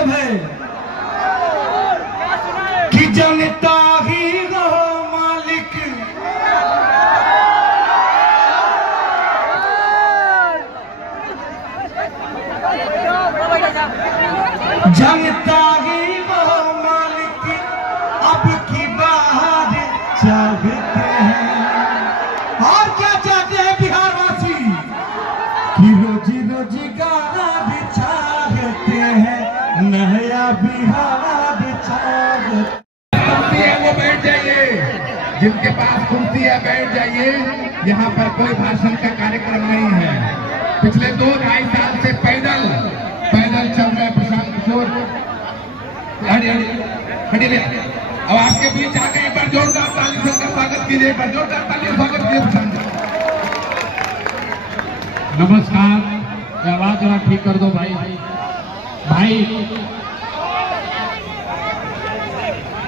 सब है कि जनता ही रहो मालिक, जनता ही रहो मालिक, अब की बात चाहते हैं। और क्या चाहते हैं बिहार वासी कि रोजी रोजगार चाहते हैं, नया बिहार चाहते हैं। वो बैठ जाइए, जिनके पास कुर्सी है बैठ जाइए। यहाँ पर कोई भाषण का कार्यक्रम नहीं है। पिछले 2-2.5 साल से पैदल चल रहे प्रशांत किशोर। अब आपके बीच आके एक बार जोरदार ताली से स्वागत कीजिए, एक बार जोरदार ताली से स्वागत कीजिए प्रशांत। नमस्कार, आवाज जरा ठीक कर दो भाई।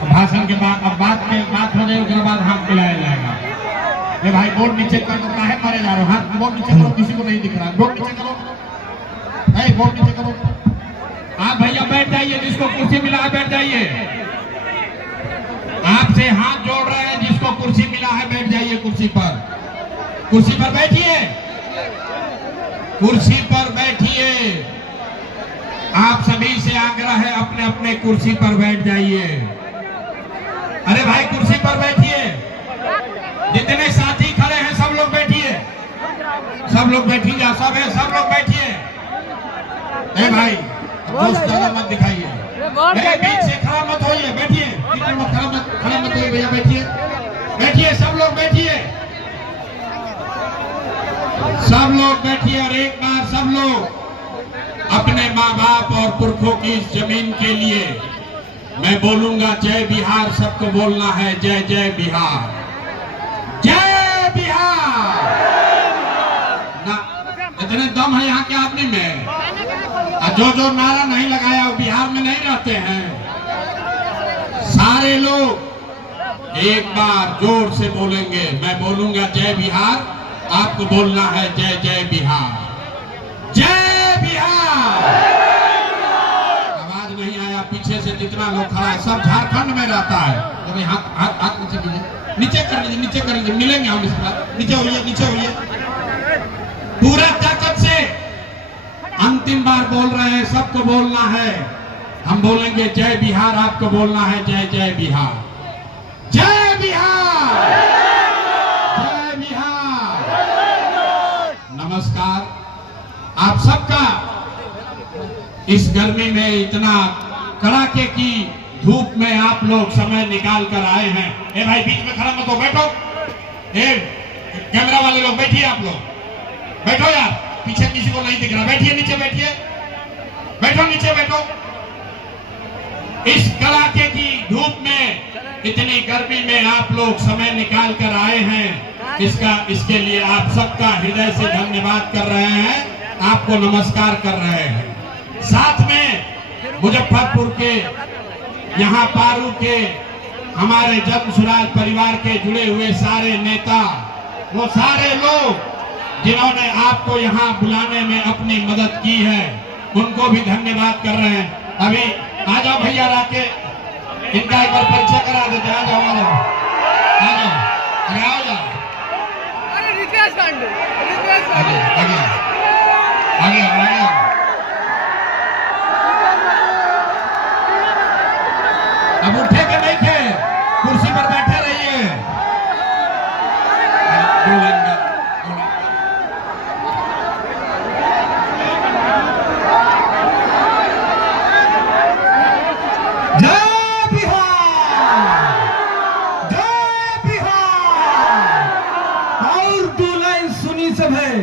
भाषण के बाद अब बात हो जाए, उसके बाद हाथ मिलाया जाएगा। ये भाई बोर्ड नीचे कर दो, काहे मारे जा रहे हो? हाथ बोर्ड नीचे करो, किसी को नहीं दिख रहा। बोर्ड नीचे करो, बोर्ड नीचे करो। आप भैया बैठ जाइए, जिसको कुर्सी मिला है बैठ जाइए। आपसे हाथ जोड़ रहे हैं, जिसको कुर्सी मिला है बैठ जाइए कुर्सी पर बैठिए, कुर्सी पर बैठिए। आप सभी से आग्रह है, अपने अपने कुर्सी पर बैठ जाइए। अरे भाई कुर्सी पर बैठिए, जितने साथी खड़े हैं सब लोग बैठिए, सब लोग बैठिए, सब लोग बैठिए। ए भाई दोस्त ज्यादा मत दिखाइए, बीच से खड़ा मत होइए, बैठिए, खड़ा मत होइए भैया, बैठिए, सब लोग बैठिए, और एक बार सब लोग अपने माँ बाप और पुरखों की इस जमीन के लिए मैं बोलूंगा जय बिहार। सबको बोलना है जय जय बिहार, जय बिहार। ना इतने दम है यहाँ के आदमी में, जो नारा नहीं लगाया वो बिहार में नहीं रहते हैं। सारे लोग एक बार जोर से बोलेंगे, मैं बोलूंगा जय बिहार, आपको बोलना है जय जय बिहार, जय बिहार। आवाज नहीं आया, पीछे से जितना लोग खड़ा है सब झारखंड में रहता है। तो भाई हाथ नीचे कीजिए, नीचे कर लीजिए, मिलेंगे हम इस बार। नीचे होइए, पूरा ताकत से अंतिम बार बोल रहे हैं, सबको बोलना है। हम बोलेंगे जय बिहार, आपको बोलना है जय जय बिहार, जय बिहार, जय बिहार। नमस्कार, आप सबका इस गर्मी में, इतना कड़ाके की धूप में आप लोग समय निकाल कर आए हैं। ए भाई बीच में खड़ा मत हो, बैठो। कैमरा वाले लोग बैठिए, आप लोग बैठो यार, पीछे किसी को नहीं दिख रहा। बैठिए, नीचे बैठिए, नीचे बैठो। इस कड़ाके की धूप में, इतनी गर्मी में आप लोग समय निकाल कर आए हैं, इसके लिए आप सबका हृदय से धन्यवाद कर रहे हैं, आपको नमस्कार कर रहे हैं। साथ में मुजफ्फरपुर के, यहाँ पारू के, हमारे जन्म सुराज परिवार के जुड़े हुए सारे नेता, वो सारे लोग जिन्होंने आपको यहाँ बुलाने में अपनी मदद की है, उनको भी धन्यवाद कर रहे हैं। अभी आ जाओ भैया, आके इनका एक बार परिचय करा देते। आ जाओ, आ जाओ, आगे। अब उठे के नहीं थे, कुर्सी पर बैठे रहिए। जय बिहार, जय बिहार। और 2 लाइन सुनी सब है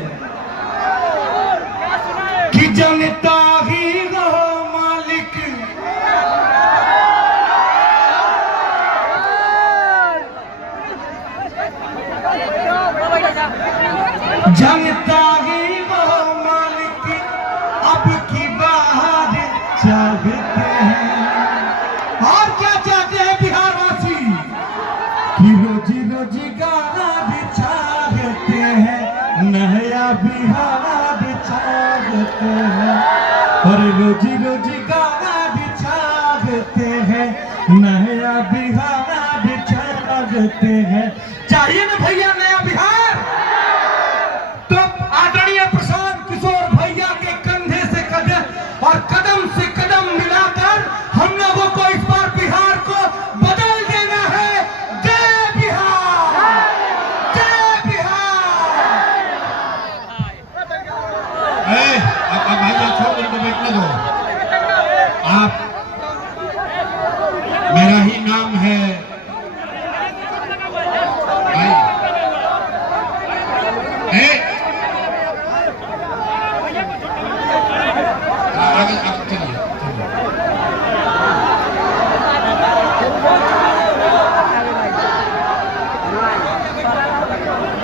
कि जनता ही रहो मालिक, जनता ही रहो मालिक, अब की बात चाहते हैं। और क्या चाहते हैं बिहार वासी कि रोजी रोजगार चाहते हैं, नया बिहार चाहते हैं, और रोजी रोजगार हैं। चाहिए ना भैया नया बिहार, तो आदरणीय प्रशांत किशोर भैया के कंधे से कंधे और कदम से कदम मिलाकर हम लोगों को इस बार बिहार को बदल देना है। जय बिहार, जय बिहार। अब भैया छोड़ इनको बैठने दो। आप, मेरा ही नाम है भाई। आगे अब चलिए।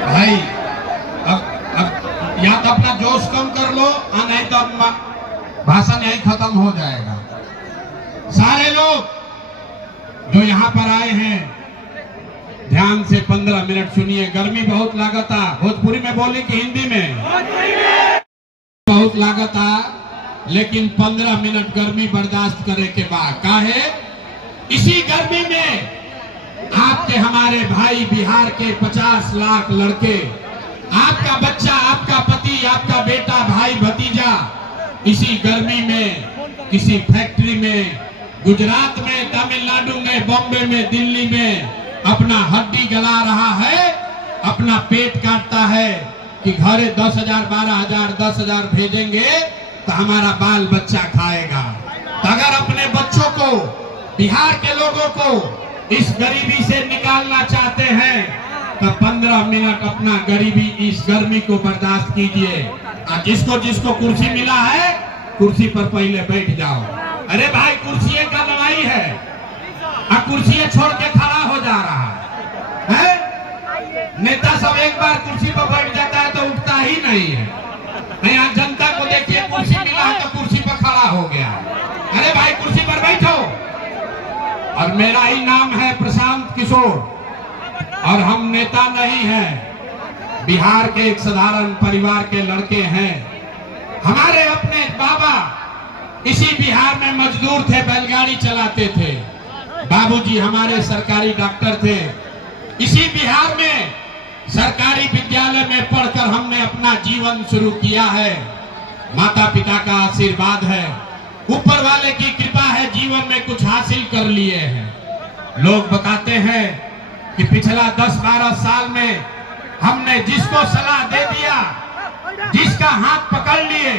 भाई अब या तो अपना जोश कम कर लो और नहीं तो भाषण यही खत्म हो जाएगा। सारे लोग जो यहाँ पर आए हैं ध्यान से 15 मिनट सुनिए। गर्मी बहुत लागता, भोजपुरी में बोली कि हिंदी में? बहुत लागता, लेकिन 15 मिनट गर्मी बर्दाश्त करे के बाद काहे इसी गर्मी में आपके हमारे भाई बिहार के 50 लाख लड़के, आपका बच्चा, आपका पति, आपका बेटा, भाई, भतीजा इसी गर्मी में किसी फैक्ट्री में, गुजरात में, तमिलनाडु में, बॉम्बे में, दिल्ली में अपना हड्डी गला रहा है, अपना पेट काटता है कि घरे 10,000, 12,000, 10,000 भेजेंगे तो हमारा बाल बच्चा खाएगा। तो अगर अपने बच्चों को, बिहार के लोगों को इस गरीबी से निकालना चाहते हैं तो 15 मिनट अपना गरीबी, इस गर्मी को बर्दाश्त कीजिए। और जिसको जिसको कुर्सी मिला है कुर्सी पर पहले बैठ जाओ। अरे भाई कुर्सी का लड़ाई है, अब कुर्सी छोड़ के खड़ा हो जा रहा है। नेता सब एक बार कुर्सी पर बैठ जाता है तो उठता ही नहीं है। यहाँ जनता को देखिए, कुर्सी मिला है तो कुर्सी पर खड़ा हो गया। अरे भाई कुर्सी पर बैठो। और मेरा ही नाम है प्रशांत किशोर और हम नेता नहीं हैं, बिहार के एक साधारण परिवार के लड़के हैं। हमारे अपने बाबा इसी बिहार में मजदूर थे, बैलगाड़ी चलाते थे। बाबूजी हमारे सरकारी डॉक्टर थे। इसी बिहार में सरकारी विद्यालय में पढ़कर हमने अपना जीवन शुरू किया है। माता पिता का आशीर्वाद है, ऊपर वाले की कृपा है, जीवन में कुछ हासिल कर लिए हैं। लोग बताते हैं कि पिछला 10-12 साल में हमने जिसको सलाह दे दिया, जिसका हाथ पकड़ लिए,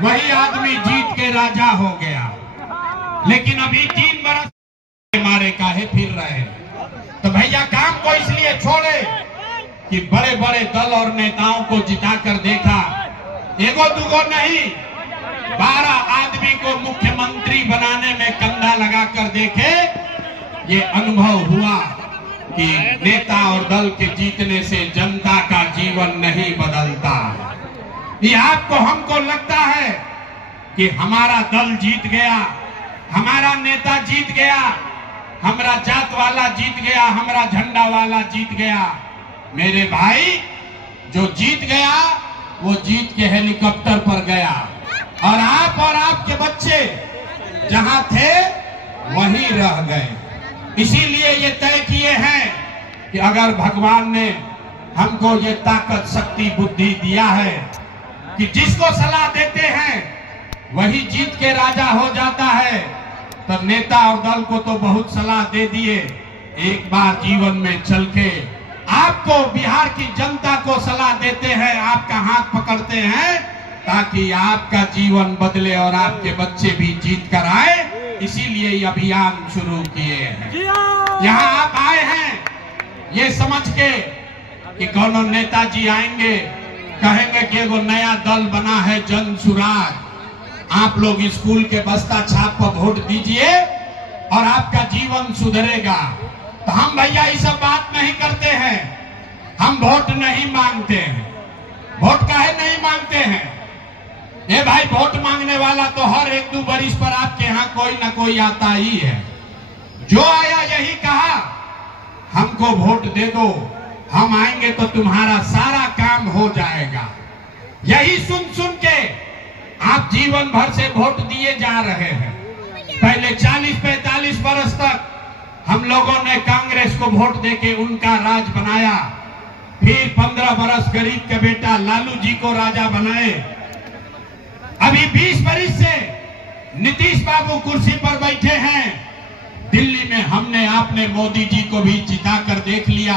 वही आदमी जीत के राजा हो गया। लेकिन अभी 3 बरस मारे काहे फिर रहे हैं। तो भैया काम को इसलिए छोड़े कि बड़े बड़े दल और नेताओं को जिताकर देखा, एगो दुगो नहीं, 12 आदमी को मुख्यमंत्री बनाने में कंधा लगाकर देखे। ये अनुभव हुआ कि नेता और दल के जीतने से जनता का जीवन नहीं बदलता। ये आपको हमको लगता है कि हमारा दल जीत गया, हमारा नेता जीत गया, हमारा जात वाला जीत गया, हमारा झंडा वाला जीत गया। मेरे भाई, जो जीत गया वो जीत के हेलीकॉप्टर पर गया और आप और आपके बच्चे जहां थे वहीं रह गए। इसीलिए ये तय किए हैं कि अगर भगवान ने हमको ये ताकत, शक्ति, बुद्धि दिया है कि जिसको सलाह देते हैं वही जीत के राजा हो जाता है, तो नेता और दल को तो बहुत सलाह दे दिए। एक बार जीवन में चल के आपको, बिहार की जनता को सलाह देते हैं, आपका हाथ पकड़ते हैं ताकि आपका जीवन बदले और आपके बच्चे भी जीत कर आए। इसीलिए ये अभियान शुरू किए हैं। यहाँ आप आए हैं ये समझ के कि कौन नेताजी आएंगे, कहेंगे कि एगो नया दल बना है जन सुराज, आप लोग स्कूल के बस्ता छाप पर वोट दीजिए और आपका जीवन सुधरेगा। तो हम भैया ये सब बात नहीं करते हैं, हम वोट नहीं मांगते हैं। वोट काहे नहीं मांगते हैं? ये भाई वोट मांगने वाला तो हर 1-2 बरिस पर आपके यहाँ कोई ना कोई आता ही है। जो आया यही कहा हमको वोट दे दो, हम आएंगे तो तुम्हारा सारा काम हो जाएगा। यही सुन सुन के आप जीवन भर से वोट दिए जा रहे हैं। पहले 40-45 बरस तक हम लोगों ने कांग्रेस को वोट देके उनका राज बनाया, फिर 15 बरस गरीब के बेटा लालू जी को राजा बनाए। अभी 20 बरस से नीतीश बाबू कुर्सी पर बैठे हैं। दिल्ली में हमने आपने मोदी जी को भी जिता कर देख लिया।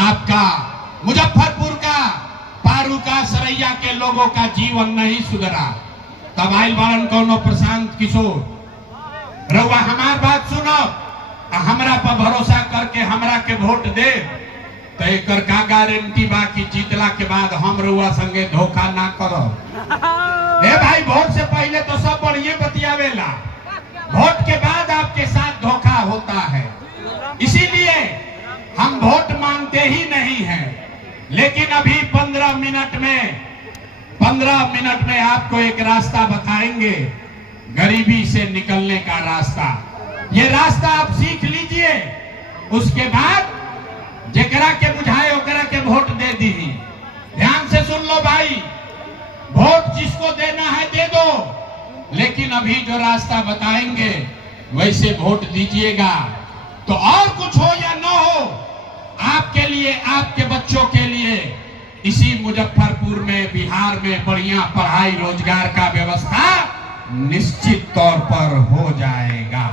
आपका मुजफ्फरपुर का, पारू का, सरैया के लोगों का जीवन नहीं सुधरा। तब आयल बारन कौनो प्रशांत किशोर, रउआ हमार बात सुनो, हमरा पर भरोसा करके हमरा के वोट दे तो एकर का गारंटी बा कि जीतला के बाद हम रउआ संगे धोखा ना करो। ए भाई, वोट से पहले तो सब बढ़िया बतियावेला, वोट के बाद आपके साथ धोखा होता है। इसीलिए हम वोट मांगते ही नहीं हैं। लेकिन अभी 15 मिनट में आपको एक रास्ता बताएंगे, गरीबी से निकलने का रास्ता। ये रास्ता आप सीख लीजिए, उसके बाद जेकरा के बुझाए ओकरा के वोट दे दी। ध्यान से सुन लो भाई, वोट जिसको देना है दे दो, लेकिन अभी जो रास्ता बताएंगे वैसे वोट दीजिएगा। तो और कुछ हो या न हो, आपके लिए, आपके बच्चों के लिए इसी मुजफ्फरपुर में, बिहार में बढ़िया पढ़ाई रोजगार का व्यवस्था निश्चित तौर पर हो जाएगा।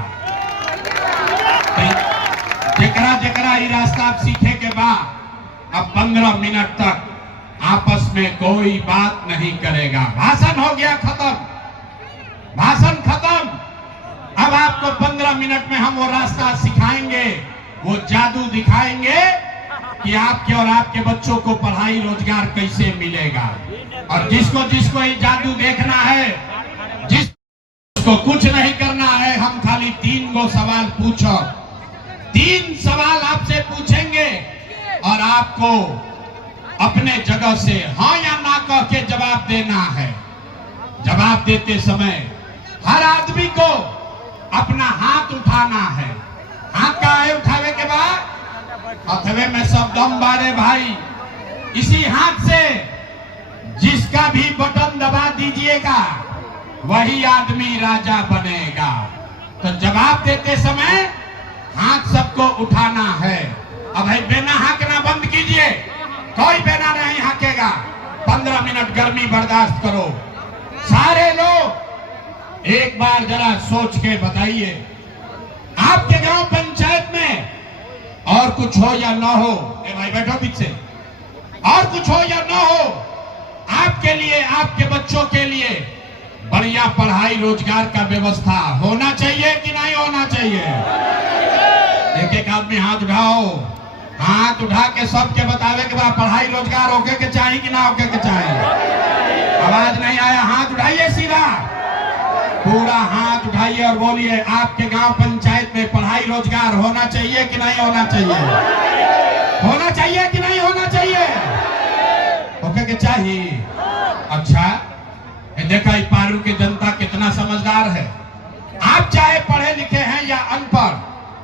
जेकरा जेकरा ये रास्ता आप सीखे के बाद अब 15 मिनट तक आपस में कोई बात नहीं करेगा। भाषण हो गया खत्म, भाषण खत्म। अब आपको 15 मिनट में हम वो रास्ता सिखाएंगे, वो जादू दिखाएंगे कि आपके और आपके बच्चों को पढ़ाई रोजगार कैसे मिलेगा। और जिसको जिसको ये जादू देखना है, जिसको कुछ नहीं करना है, हम खाली 3 गो सवाल पूछो, 3 सवाल आपसे पूछेंगे और आपको अपने जगह से हाँ या ना कह के जवाब देना है। जवाब देते समय हर आदमी को अपना हाथ उठाना है। हाथ का है उठावे के बाद हथवे में सब दम बारे भाई। इसी हाथ से जिसका भी बटन दबा दीजिएगा वही आदमी राजा बनेगा। तो जवाब देते समय हाथ सबको उठाना है। अब भाई बेना हाँकना बंद कीजिए, कोई बेना नहीं हाँकेगा। 15 मिनट गर्मी बर्दाश्त करो। सारे लोग एक बार जरा सोच के बताइए, आपके गांव पंचायत में और कुछ हो या ना हो, ए भाई बैठो पीछे, और कुछ हो या ना हो, आपके लिए, आपके बच्चों के लिए बढ़िया पढ़ाई रोजगार का व्यवस्था होना चाहिए कि नहीं होना चाहिए? एक एक आदमी हाथ उठाओ, हाथ उठा के सबके बतावे के बाद पढ़ाई रोजगार होके के चाहिए कि ना होके के चाहिए? आवाज नहीं आया, हाथ उठाइए सीधा, पूरा हाथ उठाइए और बोलिए आपके गांव पंचायत में पढ़ाई रोजगार होना चाहिए कि नहीं होना चाहिए? होना चाहिए कि नहीं होना चाहिए? होके के चाहिए। अच्छा, देखा पारू की जनता कितना समझदार है। आप चाहे पढ़े लिखे हैं या अनपढ़,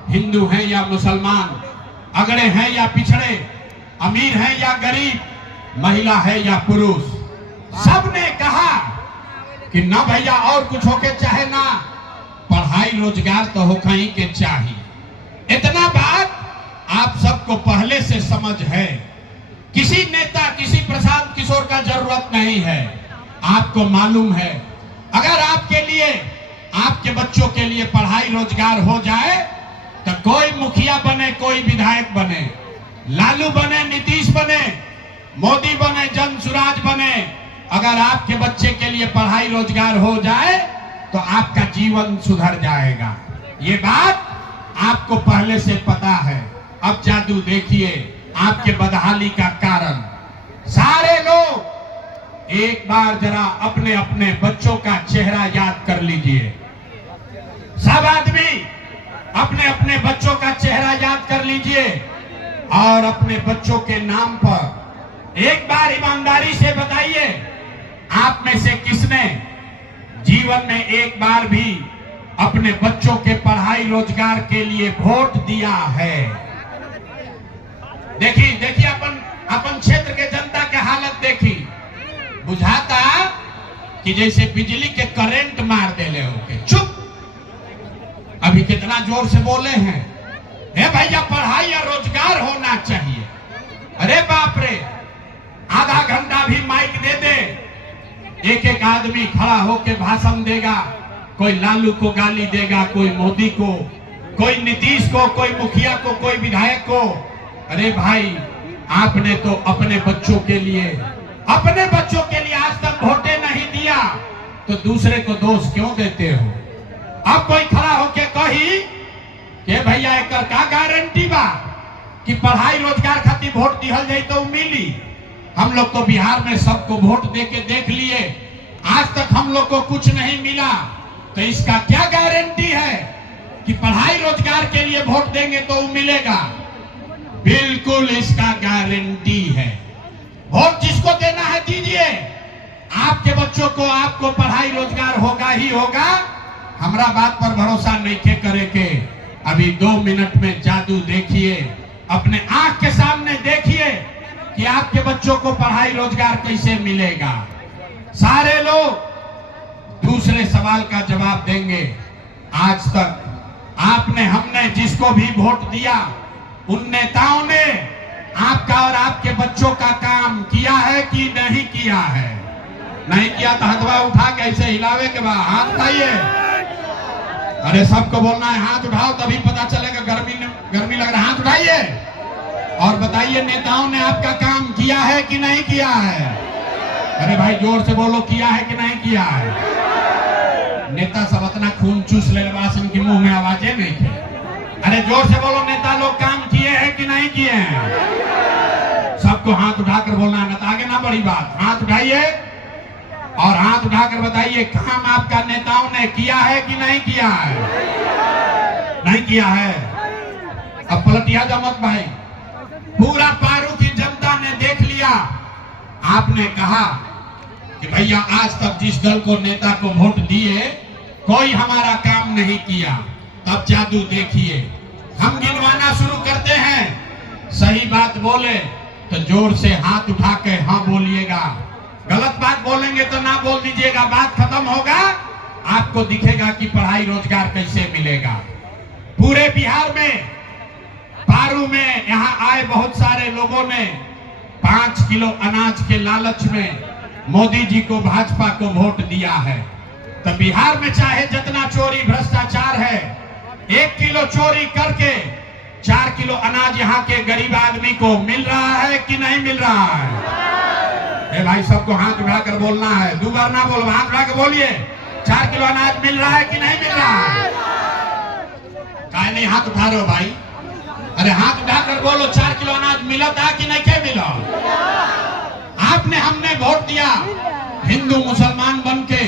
हिंदू हैं या मुसलमान, अगड़े हैं या पिछड़े, अमीर हैं या गरीब, महिला है या पुरुष, सबने कहा कि ना भैया और कुछ होके चाहे ना, पढ़ाई रोजगार तो होका ही के चाहिए। इतना बात आप सबको पहले से समझ है। किसी नेता, किसी प्रशांत किशोर का जरूरत नहीं है। आपको मालूम है, अगर आपके लिए, आपके बच्चों के लिए पढ़ाई रोजगार हो जाए तो कोई मुखिया बने, कोई विधायक बने, लालू बने, नीतीश बने, मोदी बने, जन सुराज बने, अगर आपके बच्चे के लिए पढ़ाई रोजगार हो जाए तो आपका जीवन सुधर जाएगा। ये बात आपको पहले से पता है। अब जादू देखिए आपके बदहाली का कारण। सारे लोग एक बार जरा अपने अपने बच्चों का चेहरा याद कर लीजिए। सब आदमी अपने अपने बच्चों का चेहरा याद कर लीजिए और अपने बच्चों के नाम पर एक बार ईमानदारी से बताइए, आप में से किसने जीवन में एक बार भी अपने बच्चों के पढ़ाई रोजगार के लिए वोट दिया है? देखिए अपन क्षेत्र के जनता के हालत देखी, बुझाता कि जैसे बिजली के करंट मार देले होके। चुप, अभी कितना जोर से बोले हैं, हे भैया पढ़ाई या रोजगार होना चाहिए। अरे बाप रे, आधा घंटा भी माइक दे दे, एक एक आदमी खड़ा होके भाषण देगा, कोई लालू को गाली देगा, कोई मोदी को, कोई नीतीश को, कोई मुखिया को, कोई विधायक को। अरे भाई, आपने तो अपने बच्चों के लिए आज तक वोटे नहीं दिया, तो दूसरे को दोष क्यों देते हो? अब कोई खड़ा होके कही कि भैया एक का गारंटी बा कि पढ़ाई रोजगार खातिर वोट दिहल जाए तो मिली। हम लोग तो बिहार में सबको वोट दे के देख लिए, आज तक हम लोग को कुछ नहीं मिला, तो इसका क्या गारंटी है कि पढ़ाई रोजगार के लिए वोट देंगे तो मिलेगा? बिल्कुल इसका गारंटी है। वोट जिसको देना है दीजिए, आपके बच्चों को, आपको पढ़ाई रोजगार होगा ही होगा। हमरा बात पर भरोसा नहीं करे के अभी 2 मिनट में जादू देखिए, अपने आंख के सामने देखिए कि आपके बच्चों को पढ़ाई रोजगार कैसे मिलेगा। सारे लोग दूसरे सवाल का जवाब देंगे। आज तक आपने, हमने जिसको भी वोट दिया, उन नेताओं ने आपका और आपके बच्चों का काम किया है कि नहीं किया है? नहीं किया तो हथवा उठा के ऐसे हिलावे के बाद हाथ उठाइए। अरे सबको बोलना है हाथ उठाओ, तभी पता चलेगा। गर्मी लग रहा है, हाथ उठाइए और बताइए नेताओं ने आपका काम किया है कि नहीं किया है? अरे भाई जोर से बोलो, किया है कि नहीं किया है? नेता सब अपना खून चूस ले वासन की मुंह में आवाजें नहीं थे। अरे जोर से बोलो, नेता लोग काम किए हैं कि नहीं किए हैं? सबको हाथ उठाकर बोलना है, आगे ना बड़ी बात। हाथ उठाइए और हाथ उठाकर बताइए काम आपका नेताओं ने किया है कि नहीं किया है? नहीं किया है। अब पलटिया जा मत भाई, पूरा पारू की जनता ने देख लिया। आपने कहा कि भैया आज तक जिस दल को, नेता को वोट दिए, कोई हमारा काम नहीं किया। तब जादू देखिए, हम गिनवाना शुरू करते हैं। सही बात बोले तो जोर से हाथ उठा के हाँ बोलिएगा, गलत बात बोलेंगे तो ना बोल दीजिएगा। बात खत्म होगा, आपको दिखेगा कि पढ़ाई रोजगार कैसे मिलेगा। पूरे बिहार में, पारू में यहाँ आए बहुत सारे लोगों ने 5 किलो अनाज के लालच में मोदी जी को, भाजपा को वोट दिया है। तो बिहार में चाहे जितना चोरी भ्रष्टाचार है, 1 किलो चोरी करके 4 किलो अनाज यहाँ के गरीब आदमी को मिल रहा है कि नहीं मिल रहा है? ए भाई सबको हाथ उठाकर बोलना है, 2 बार ना बोलो, हाथ उठा के बोलिए। 4 किलो अनाज मिल रहा है कि नहीं मिल रहा है? काहे नहीं हाथ उठा रहे हो भाई? अरे हाथ उठाकर बोलो, 4 किलो अनाज मिला था कि नहीं के मिला? आपने, हमने वोट दिया। हिंदू मुसलमान बन के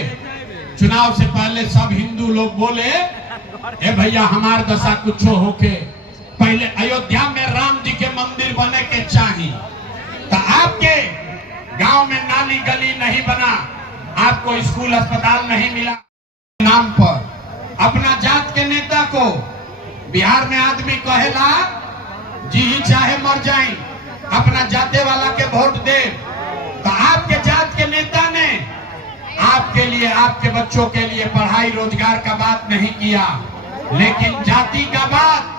चुनाव से पहले सब हिंदू लोग बोले, ए भैया हमार दशा कुछ होके पहले अयोध्या में राम जी के मंदिर बने के चाहिए। तो आपके गांव में नाली गली नहीं बना, आपको स्कूल अस्पताल नहीं मिला। नाम पर अपना जात के नेता को बिहार में आदमी कहेला जी चाहे मर जाए, अपना जाते वाला के वोट दे। तो आपके जात के नेता ने आपके लिए, आपके बच्चों के लिए पढ़ाई रोजगार का बात नहीं किया, लेकिन जाति का बात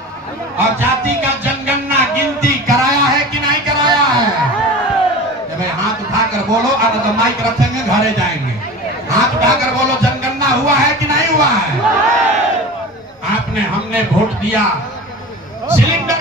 और जाति का जनगणना गिनती कराया है कि नहीं कराया है? भाई हाथ उठाकर बोलो, अब तो माइक रखेंगे घरे जाएंगे। हाथ उठाकर बोलो, जनगणना हुआ है कि नहीं हुआ है? आपने, हमने वोट दिया। सिलेंडर